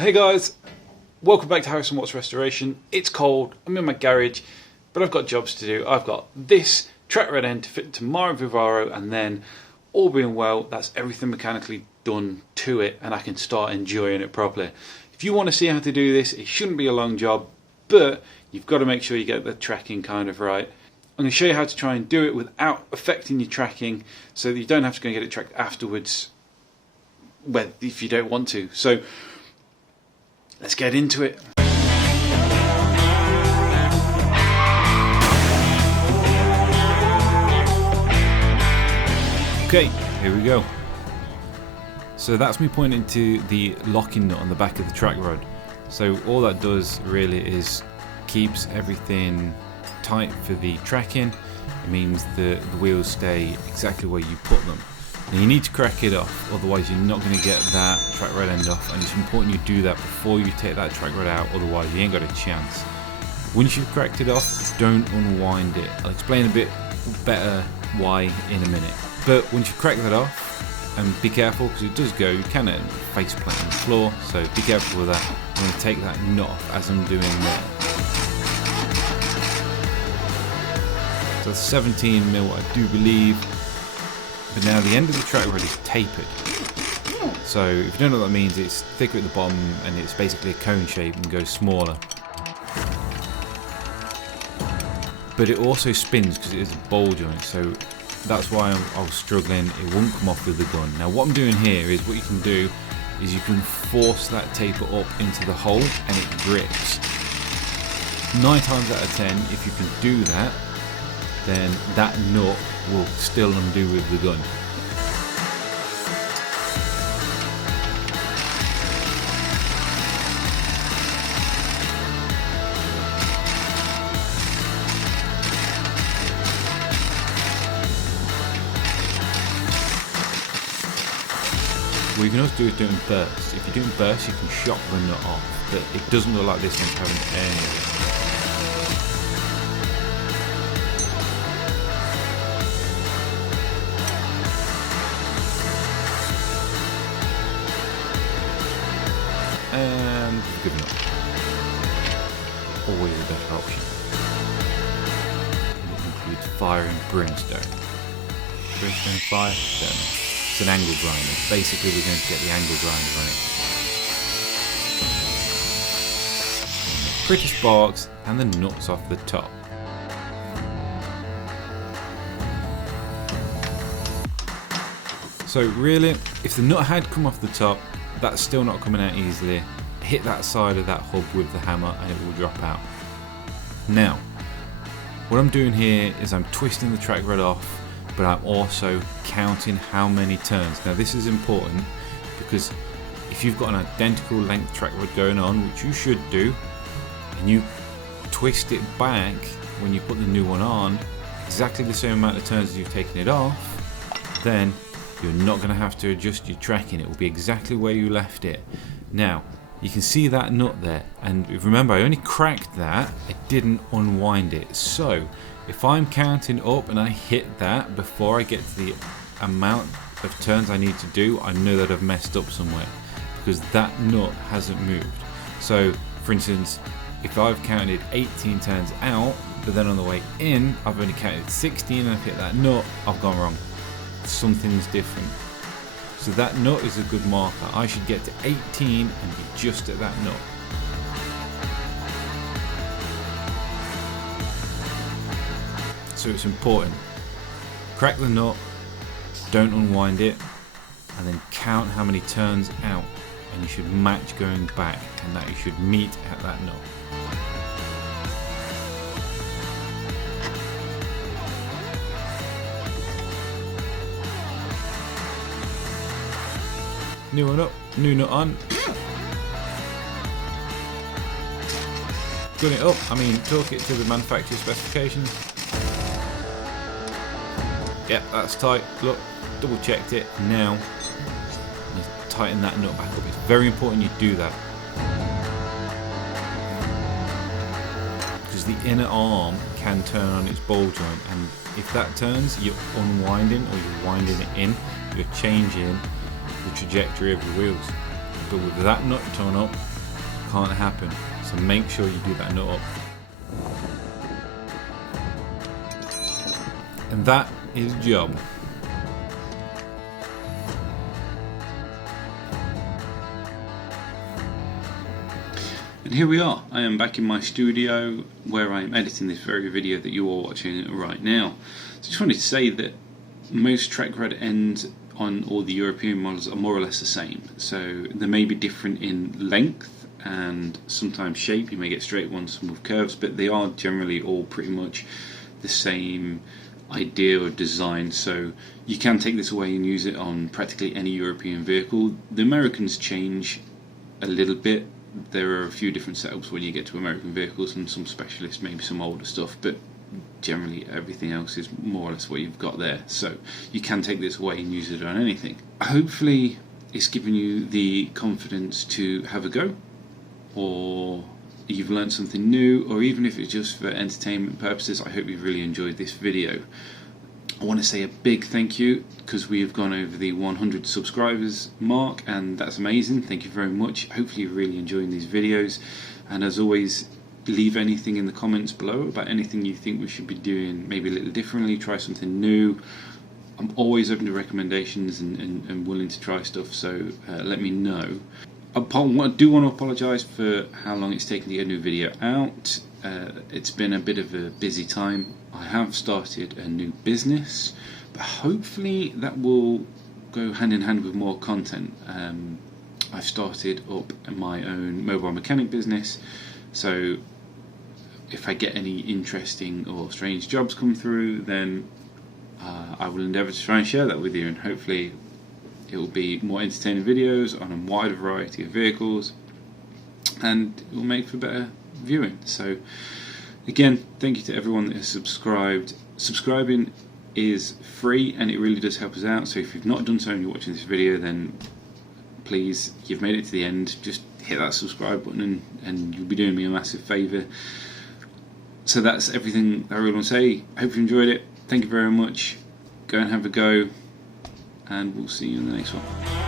Hey guys, welcome back to Harrison Watts Restoration. It's cold, I'm in my garage, but I've got jobs to do. I've got this track rod end to fit to my VIVARO, and then all being well, that's everything mechanically done to it and I can start enjoying it properly. If you want to see how to do this, it shouldn't be a long job, but you've got to make sure you get the tracking kind of right. I'm going to show you how to try and do it without affecting your tracking so that you don't have to go and get it tracked afterwards if you don't want to. So let's get into it. Okay, here we go. So that's me pointing to the locking nut on the back of the track rod. So all that does really is keeps everything tight for the tracking. It means the wheels stay exactly where you put them. Now you need to crack it off, otherwise you're not going to get that track rod end off, and it's important you do that before you take that track rod out, otherwise you ain't got a chance. Once you've cracked it off, don't unwind it. I'll explain a bit better why in a minute. But once you crack that off, and be careful because it does go, you can face plant on the floor, so be careful with that. I'm going to take that nut off as I'm doing there. So 17mm I do believe. But now the end of the track rod is tapered. So if you don't know what that means, it's thicker at the bottom and it's basically a cone shape and goes smaller. But it also spins because it is a ball joint, so that's why I was struggling. It won't come off with the gun. Now what I'm doing here is, what you can do is you can force that taper up into the hole and it grips. 9 times out of 10, if you can do that, then that nut will still undo with the gun. What you can also do is do it in bursts. If you do it in bursts, you can shock the nut off, but it doesn't look like this one's having any of it. And give it up. Always a better option. It includes fire and brimstone. Brimstone fire? Don't know. It's an angle grinder. Basically we're going to get the angle grinder on it. Pretty sparks and the nuts off the top. So really, if the nut had come off the top, that's still not coming out easily. Hit that side of that hub with the hammer and it will drop out. Now, what I'm doing here is I'm twisting the track rod off, but I'm also counting how many turns. Now this is important because if you've got an identical length track rod going on, which you should do, and you twist it back when you put the new one on, exactly the same amount of turns as you've taken it off, then you're not going to have to adjust your tracking. It will be exactly where you left it. Now, you can see that nut there, and remember I only cracked that, I didn't unwind it. So, if I'm counting up and I hit that before I get to the amount of turns I need to do, I know that I've messed up somewhere, because that nut hasn't moved. So, for instance, if I've counted 18 turns out, but then on the way in, I've only counted 16 and I've hit that nut, I've gone wrong. Something's different. So that nut is a good marker. I should get to 18 and be just at that nut. So it's important. Crack the nut, don't unwind it, and then count how many turns out, and you should match going back, and that you should meet at that nut. New one up, new nut on. Gun it up, torque it to the manufacturer specifications. Yep, that's tight. Look, double checked it. Now, you tighten that nut back up. It's very important you do that. Because the inner arm can turn on its ball joint, and if that turns, you're unwinding or you're winding it in, you're changing the trajectory of your wheels. but with that nut torn up, can't happen. So make sure you do that nut up. And that is the job. And here we are. I am back in my studio where I am editing this very video that you are watching right now. So I just wanted to say that most track rod ends on all the European models are more or less the same. So they may be different in length and sometimes shape. You may get straight ones, some with curves, but they are generally all pretty much the same idea or design. So you can take this away and use it on practically any European vehicle. The Americans change a little bit. There are a few different setups when you get to American vehicles and some specialists, maybe some older stuff, but generally everything else is more or less what you've got there. So you can take this away and use it on anything. Hopefully it's given you the confidence to have a go, or you've learned something new, or even if it's just for entertainment purposes. I hope you've really enjoyed this video. I want to say a big thank you because we have gone over the 100 subscribers mark, and that's amazing. Thank you very much. Hopefully you're really enjoying these videos, and as always, leave anything in the comments below about anything you think we should be doing maybe a little differently, try something new. I'm always open to recommendations and willing to try stuff, so let me know. I do want to apologise for how long it's taken to get a new video out. It's been a bit of a busy time. I have started a new business, but hopefully that will go hand in hand with more content. I've started up my own mobile mechanic business, so if I get any interesting or strange jobs come through, then I will endeavour to try and share that with you, and hopefully it will be more entertaining videos on a wider variety of vehicles, and it will make for better viewing. So again, thank you to everyone that has subscribed. Subscribing is free and it really does help us out, so if you've not done so and you're watching this video, then please, you've made it to the end, just hit that subscribe button and you'll be doing me a massive favour. So that's everything I really want to say. I hope you enjoyed it. Thank you very much. Go and have a go, and we'll see you in the next one.